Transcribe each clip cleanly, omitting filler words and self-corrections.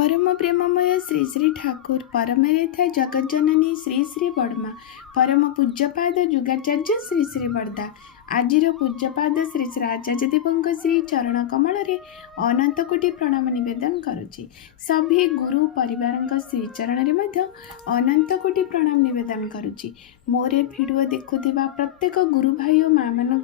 परम प्रेममय श्री श्री ठाकुर परमरेथा जगज्जननी श्री श्री बड़मा परम पूज्यपाद जुगाचार्य श्री श्री बड़दा आजिर पूज्यपाद श्री श्री आचार्य देवंक श्री चरण कमल अनंत कोटि प्रणाम निवेदन करुच्ची। सभी गुरु परिवार श्री चरण में अनंत कोटि प्रणाम निवेदन करुच्ची। मोरे भिडियो देखुवा प्रत्येक गुरु भाई और माँ मान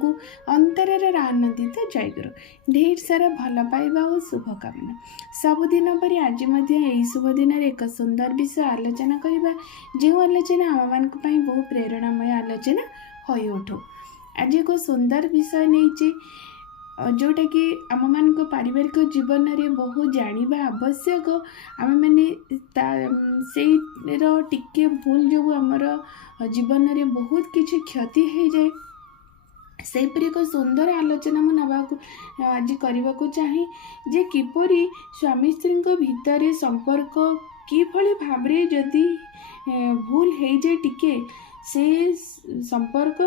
अंतर आनंदित जय गुरु ढेर सारा भल पाइबा और शुभकामना। सबुदिन पर आज यही शुभ दिन एक सुंदर विषय आलोचना करवा जो आलोचना आम मान बहु प्रेरणामय आलोचना हो उठो। आज एक सुंदर विषय नहीं जोटा कि आम मान पारिवारिक जीवन में बहु जाना आवश्यक। आम मैंने से टिके भूल जो आमर जीवन में बहुत किसी क्षति हो जाए सेपरी एक सुंदर आलोचना मु नवाक आज करने को चाहे जे किपरि स्वामी स्त्री भितर संपर्क किभली भाव जदि भूल हो जाए टिके से संपर्क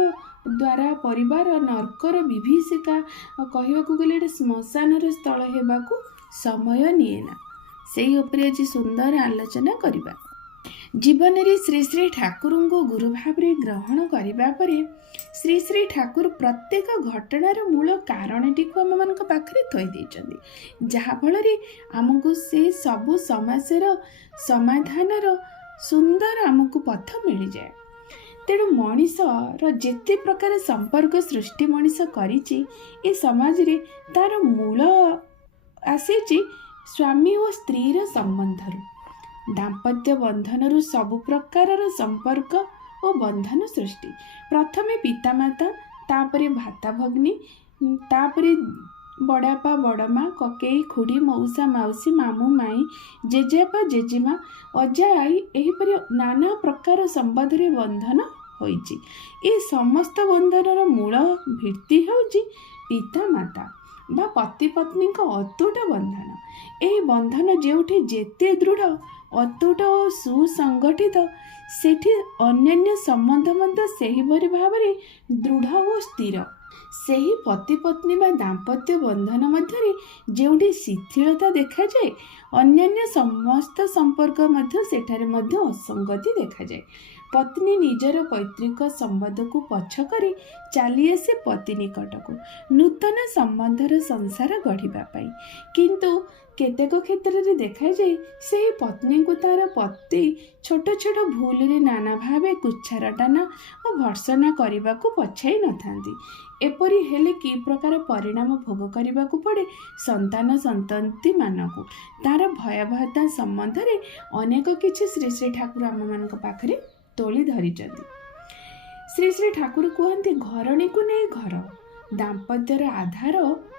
द्वारा परिवार नर्कर विभीषिका कहवा गले श्मशान स्थल होगा समय निएना से आज सुंदर आलोचना करवा। जीवन में श्री श्री ठाकुर को गुरु भाव ग्रहण करने पर श्री श्री ठाकुर प्रत्येक घटनार मूल कारणटी आम मान पाखे थई जहाँफल आमको से सबु समस्या समाधान सुंदर आमको पथ मिल जाए। तेणु मनीषर जेते प्रकार संपर्क सृष्टि मनीष करिछि ए समाज रे तार मूल आसीछि स्वामी और स्त्री संबंधरू दाम्पत्य बंधन सबु प्रकार संपर्क और बंधन सृष्टि प्रथमे पितामाता तापरे भाता भगिनी तापरे बड़ापा बड़मा ककेई खुड़ी मौसा माउसी मामू माई जेजेपा जेजेमा अजा आई एहीपरि नाना प्रकार संबंध रे बंधन होइछि। ए समस्त बंधनर मूल भित्ति होउछि पिता माता बा पति पत्नी का अतुट बंधन। एही बंधन जेउठी जेते दृढ़ अतुट और सुसंगठित सेठी अन्य संबंध मध्य सेहीपरि भावरे दृढ़ और स्थिर। सेही पति पत्नी बा दाम्पत्य बंधन मध्य जेउठी शिथिलता देखा जाए अन्य समस्त संपर्क मध्य सेठारे मध्य असंगति देखा जाए। पत्नी निजर पैतृक संबंध को पछ करी चली आसे पति निकट को नूतन संबंधर संसार गढ़िबा पाई किंतु केतेक क्षेत्र में देखा जाए से पत्नी को तार पति छोट छोट भूल रे नाना भावे कुच्छारटाना और भर्सना करने को पछाई न थांती। एपरी हेले कि प्रकार परिणाम भोग करने को पड़े संतान संतति मानक तार भयावहता संबंध में अनेक किछि श्री श्री ठाकुर आम मान पाखरे तोली धरी। श्री श्री ठाकुर कहते घरणी को नहीं घर दाम्पत्यर आधार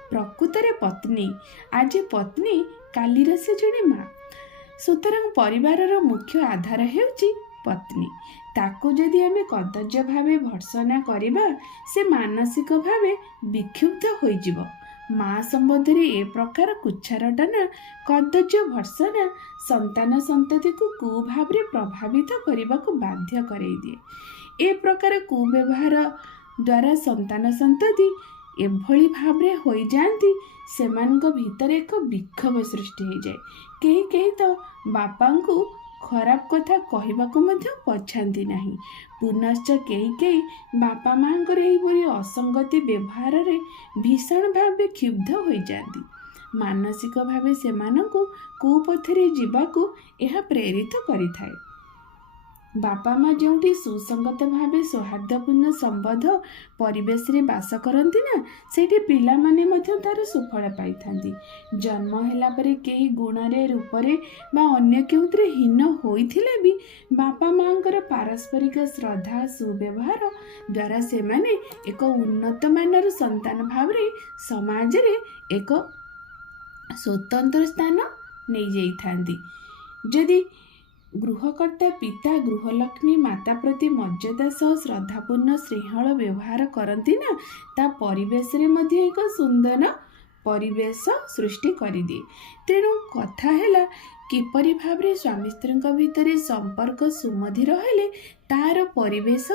प्रकृतरे पत्नी आज पत्नी कालीर से जड़े माँ सुतरां परिवार मुख्य आधार हेउची पत्नी ताको जदि आमे कदर्य भावे भर्सना करिबा से मानसिक भावे विक्षुब्ध होई जिवो। माँ संबंध रे ए प्रकार कुच्छारटाना कदर्य भर्सना संतान संतति को कुभाव रे प्रभावित करने को बाध्य करई दिए। ए प्रकार कुव्यवहार द्वारा संतान संतति एभली भावरे होई जाती सेमानक भीतर एक विक्षोभ सृष्टि हो जाए। कई कई तो बापा को खराब कथा कहवाक पछाती नहीं पुनश्च कई कई बापा माँ असंगति व्यवहार रे भीषण भाव क्षुब्ध हो जाती। मानसिक भावे सेमानकु कुपथरे जीवाकु यह प्रेरित करिथाए। बापा माँ जोठी सुसंगत भावे सौहार्दपूर्ण संबंध परिवेश रे बास करती ना सेठी पिला माने मध्य तार सुफल पाई थांती। जन्म हैला परे केही गुणरे रूपरे बा अन्य केउतरे हीन होइथिले भी बापा मांकर पारस्परिक श्रद्धा सुव्यवहार द्वारा से माने एक उन्नत मानर संतान भाव रे समाज रे एक स्वतंत्र स्थान नहीं जाई थांती। जदि गृहकर्ता पिता गृहलक्ष्मी माता प्रति मर्यादा सह श्रद्धापूर्ण श्रेहल व्यवहार करती ना ता परिवेश रे मध्य एक सुंदर परिवेश सृष्टि करिदिए। तेणु कथा है किपरि भाव स्वामी स्त्री भितर संपर्क सुमधुर हेले तार परिवेश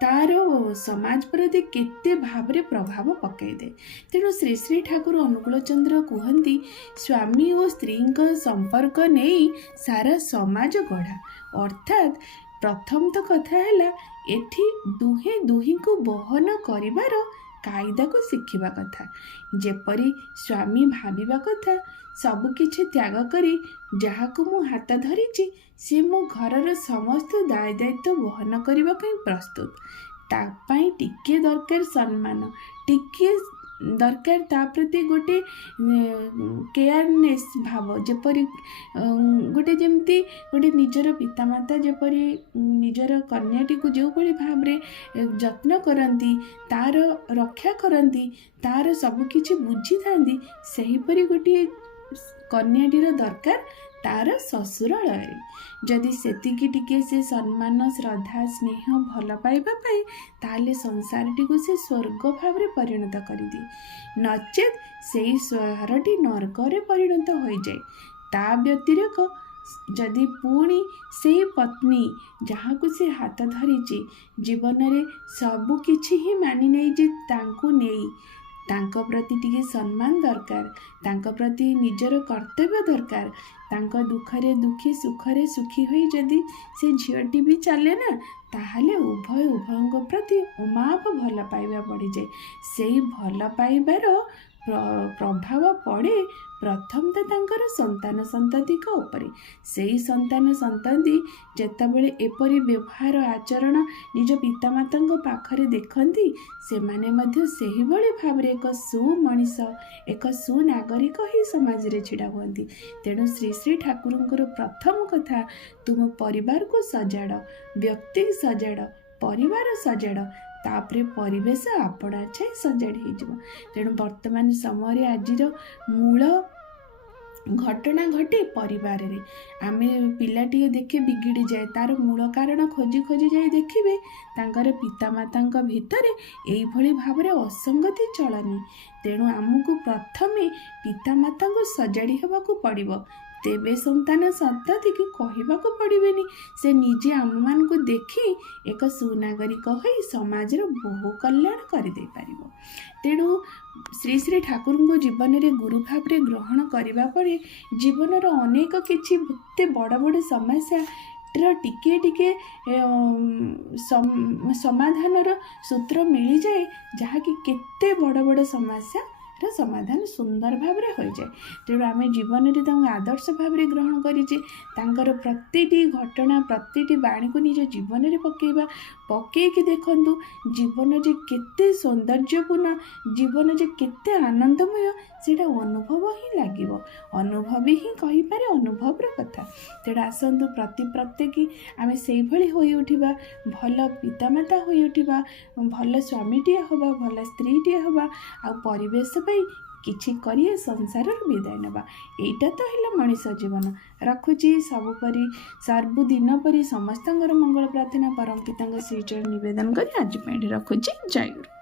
तार समाज प्रति केते भावरे प्रभाव पकाइदे। तेणु श्री श्री ठाकुर अनुकूल चंद्र कहती स्वामी और स्त्री संपर्क नहीं सारा समाज गढ़ा। अर्थात प्रथम तो कथा है एठी दुहे दुही को बहन करिबार कायदा को शिखिबा कथा। जेपरी स्वामी भाविबा कथा सबकिछि त्याग करी जहाकु मु हाथ धरिछि से मो घरर समस्त दाय दायित्व बहन करने प्रस्तुत। तापाई टिके दरकार सम्मान, टिके दरकार ता प्रति गोटे केयरनेस भाव। जेपरी गोटे जमती गोटे निजर पितामाता जेपरी निजर कन्याटी को जो भली भाव रे जत्न करती, तार रक्षा करती, तार सबकिछि बुझी थांदी, सेहीपरि गोटे कन्याटीर दरकार तार ससुरालय। जदि सेतिकी टिके से सम्मान श्रद्धा स्नेह भल पाइबा पाई ताले संसारटी को से स्वर्ग भाव रे परिणत करिदी, नचेत सेई स्वर्गटी नरक रे परिणत हो जाए। ता व्यतिरेक जदि पुणी से पत्नी जहाँ को से हाथ धरी जीवन में सबु किछि ही मानि नहीं जे तांको नहीं तांको प्रति टिके सम्मान दरकार, तांको प्रति निजर कर्तव्य दरकार। तांको दुखरे दुखी सुखरे सुखी होई जदि से झीलटी भी चले ना ताहले उभय उभयों प्रति उमाप भल पाइबा बढ़ी जाए। से भल पाइबार प्रभाव पड़े प्रथम तो तांकर संतान संतति को ऊपर। से संतान संतति जेतेबेले एपरी व्यवहार आचरण निज पितामाता पाखरे देखती से माने मध्य सेही भली भावरे एक सुमनिष एक सुनागरिक ही समाज रे छिड़ा हुअंती। तेणु श्री श्री ठाकुरंकर प्रथम कथा तुम परिवार को सजाड़, व्यक्ति सजाड़, परिवार सजाड़, तापरे परिवेश आपणा छाई सजाड़ी हो। तेणु वर्तमान समय आज मूल घटना घटे परिवार रे। आमे पिलाटी देखे बिगिड़ी जाए तार मूल कारण खोजी खोजी जाए देखिबे तांकर पितामाता भितर एई भली भावरे असंगति चलनी। तेणु आमको प्रथमे पितामाता को सजाड़ी हेबाकू पड़िबो, तेबे संतान संतति की कहवाक पड़ेनि। से निजे आम मान को देखी एक सुनागरिक हो समाज बहु कल्याण करदे पारिबो। तेणु श्री श्री ठाकुर को जीवन में गुरु भाव रे ग्रहण करबा परे जीवन अनेक किछि बड़ बड़ समस्या टिके टिके समाधान सूत्र मिल जाए, जहाँकि केते बड़ बड़ समस्या समाधान सुंदर भाव हो जाए। तेणु आम जीवन में आदर्श भाव में ग्रहण कर प्रतिटी घटना प्रतिटी बाणी को निज जीवन में पकेबा। पकईकि देखु जीवन जे केते सौंदर्यपूर्ण, जीवन जे केते आनंदमय सेटा अनुभव ही लगे, अनुभवी ही कहीपे अनुभव कथा। तेणु आसतु प्रत्येक आम से हो उठा, भल पितामाता हो उठा, भल स्वामीटे हवा, भल स्त्रीटे हवा, आ परिवेश किछि करिए संसार विदाय नवा। एटा तो है मनीष जीवन। रखुची सबुपरी सर्वदिन परी समस्त मंगल प्रार्थना परम पिता श्रीचरण निवेदन कर आज रखुची। जय गुरु।